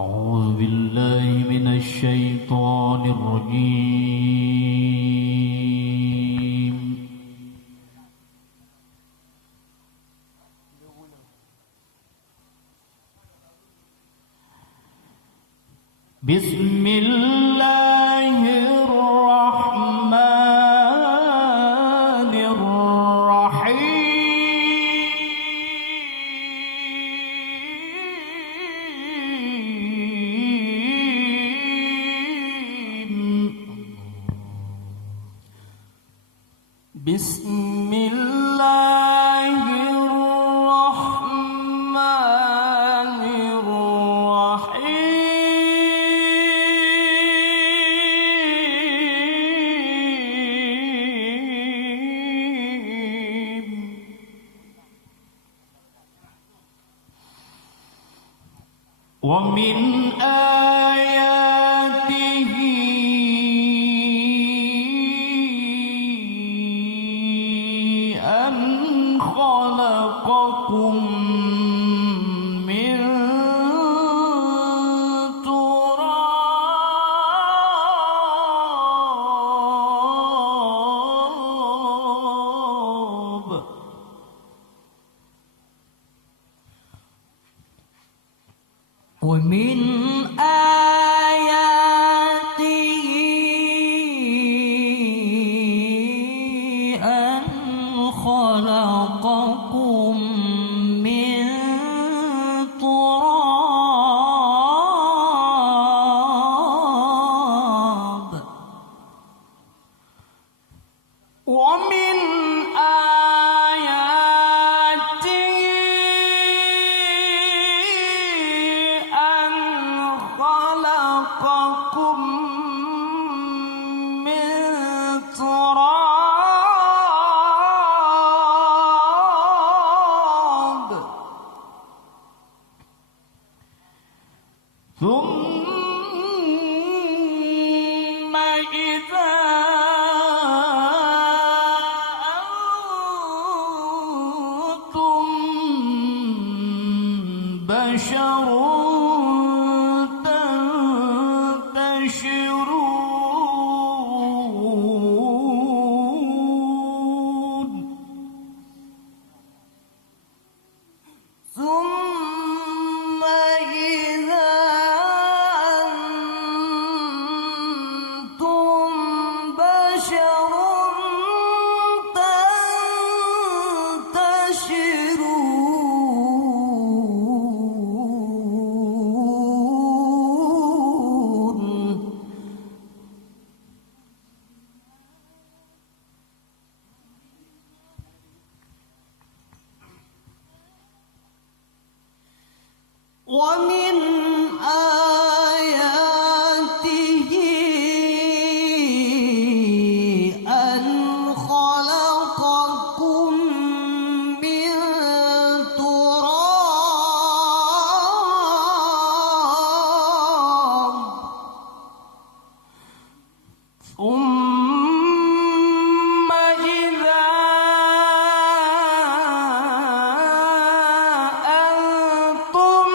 أعوذ بالله من الشيطان الرجيم. بسم الله الرحمن الرحيم. بسم الله الرحمن الرحيم. ومن آياته أن خلقكم من تراب ومن آياته أن خلقكم من تراب ومن آياته أن خلقكم من تراب ثم إذا أنتم بشر تنتشرون ثم إذا أنتم بشر تنتشرون ومن آياته أن خلقكم من تراب ثم إذا أنتم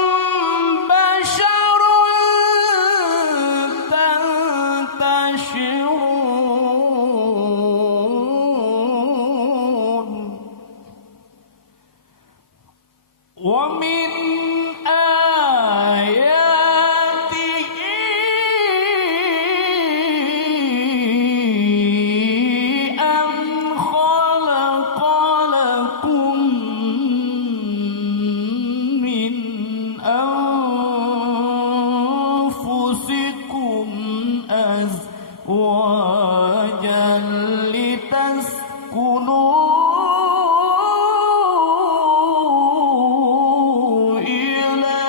بشر تنتشرون ومن آياته أن خلق لكم من أنفسكم أزواجا لتسكنوا إليها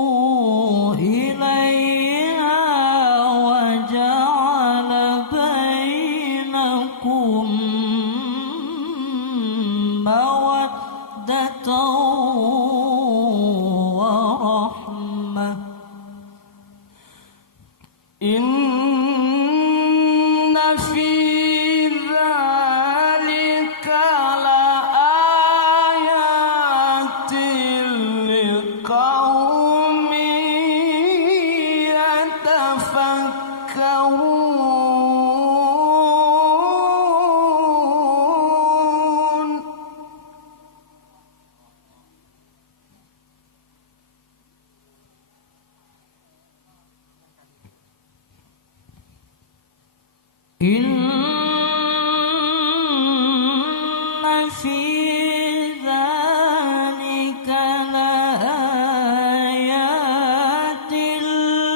لتسكنوا إليها وجعل بينكم مودة إن في ذلك لآيات لقوم يتفكرون إن في ذلك لآيات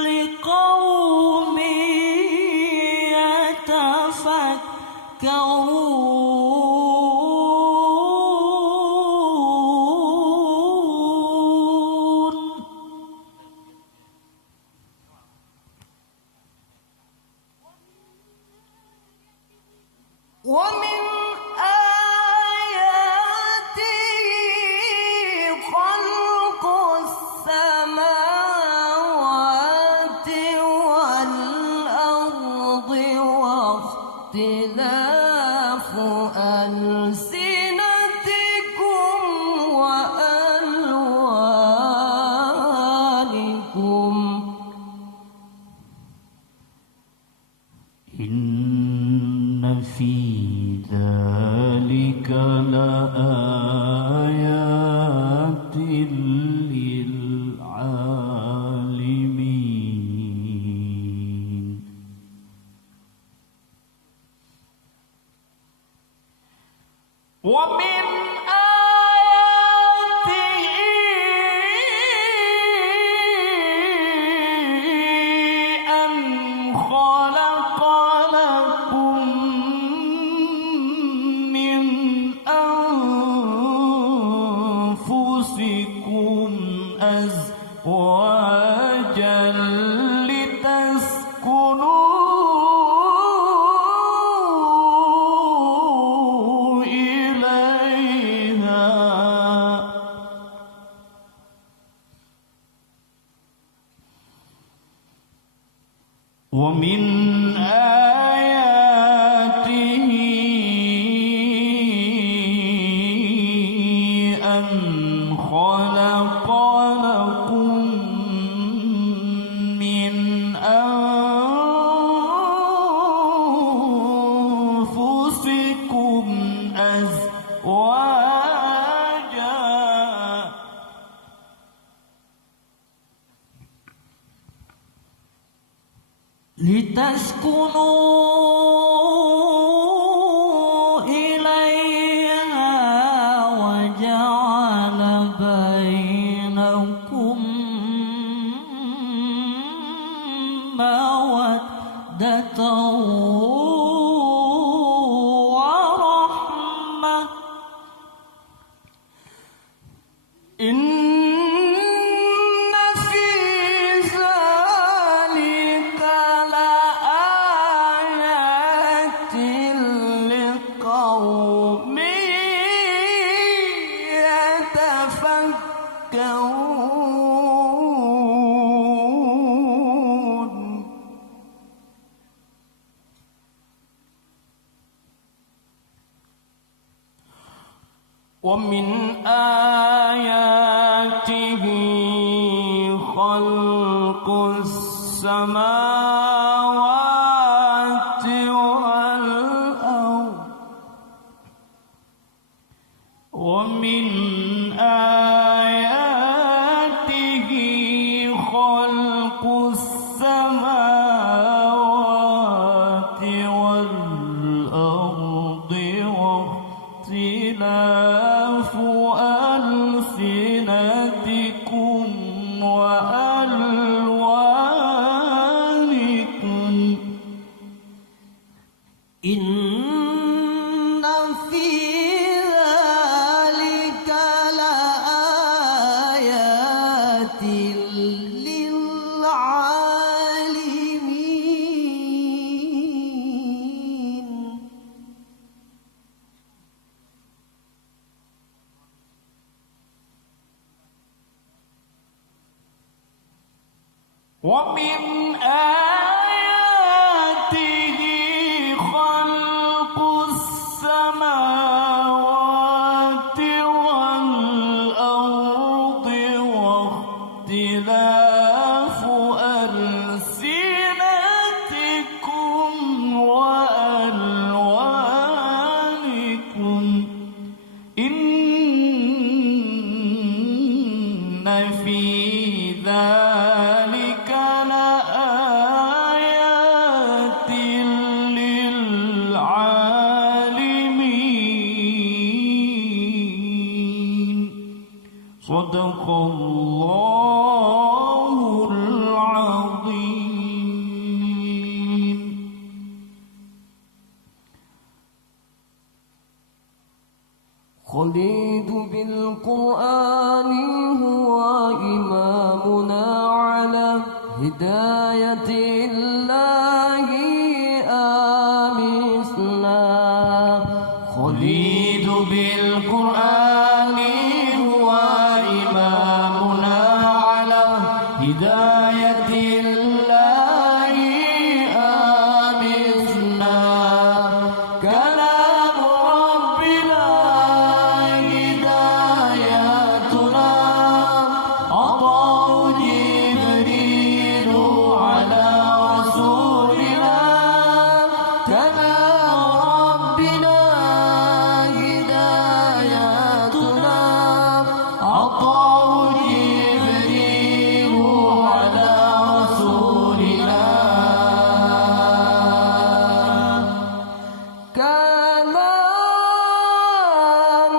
لقوم يتفكرون ومن آياته خلق السماوات والأرض واختلاف ألسنتكم وألوانكم إن في ذلك لآيات للعالمين ومن آياته أن خلق لكم من أنفسكم أزواجا لتسكنوا إليها ومن آياته أن خلق لكم من أنفسكم أزواجا لتسكنوا إليها وجعل بينكم مودة ورحمة إن في ذلك لآيات لقوم يتفكرون ومن آياته خلق السماوات والأرض ومن آياته خلق السماوات والأرض واختلاف ألسنتكم وألوانكم إن في ذلك لآيات للعالمين ومن آياته في ذلك لآيات للعالمين صدق الله العظيم. خليد بالقرآن هو إمامنا على هداية الله آمسنا. خليد بالقرآن هو إمامنا على هداية الله آمسنا. كلام ربنا هدايتنا عطاء جبريل على رسولنا. كلام ربنا هدايتنا عطاء جبريل على رسولنا. كلام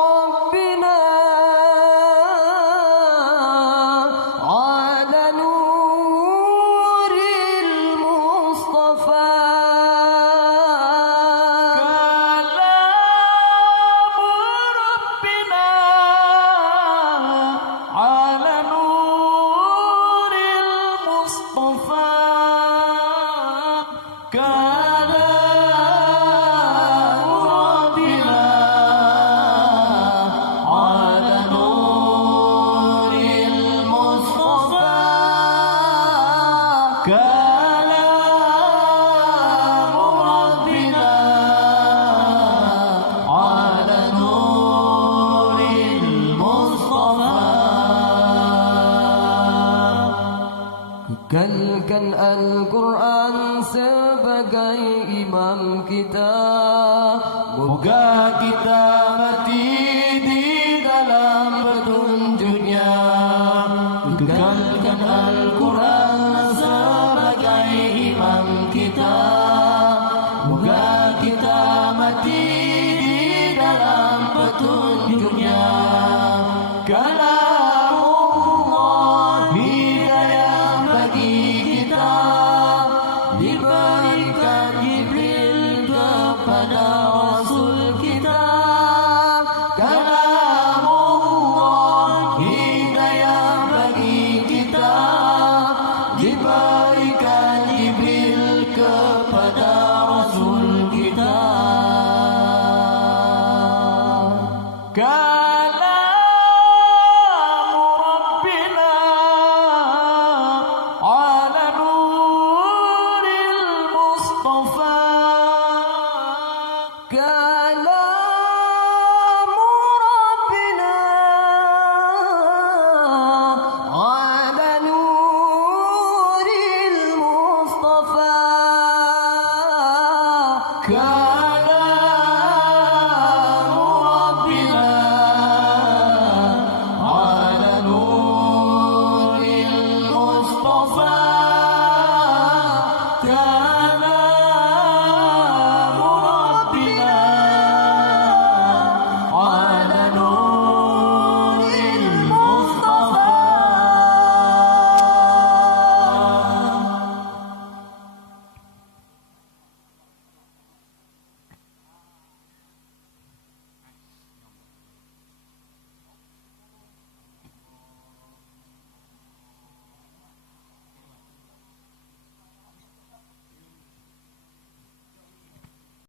ربنا على نور المصطفى. كلام ربنا على نور المصطفى. كلام ربنا على نور المصطفى. كلام ربنا على نور المصطفى. Kekalkan Al-Quran sebagai imam kita. Moga kita mati di dalam petunjuknya. Kekalkan Al-Quran sebagai imam kita. Moga kita mati di dalam petunjuknya. Kalamullah hidayah bagi kita. Diberikan Jibril kepada Rasul kita. Kalamullah hidayah bagi kita. Diberikan Jibril kepada Rasul kita. Kalamu Rabbina ala nuril Mustafa. كلام ربنا على نور المصطفى.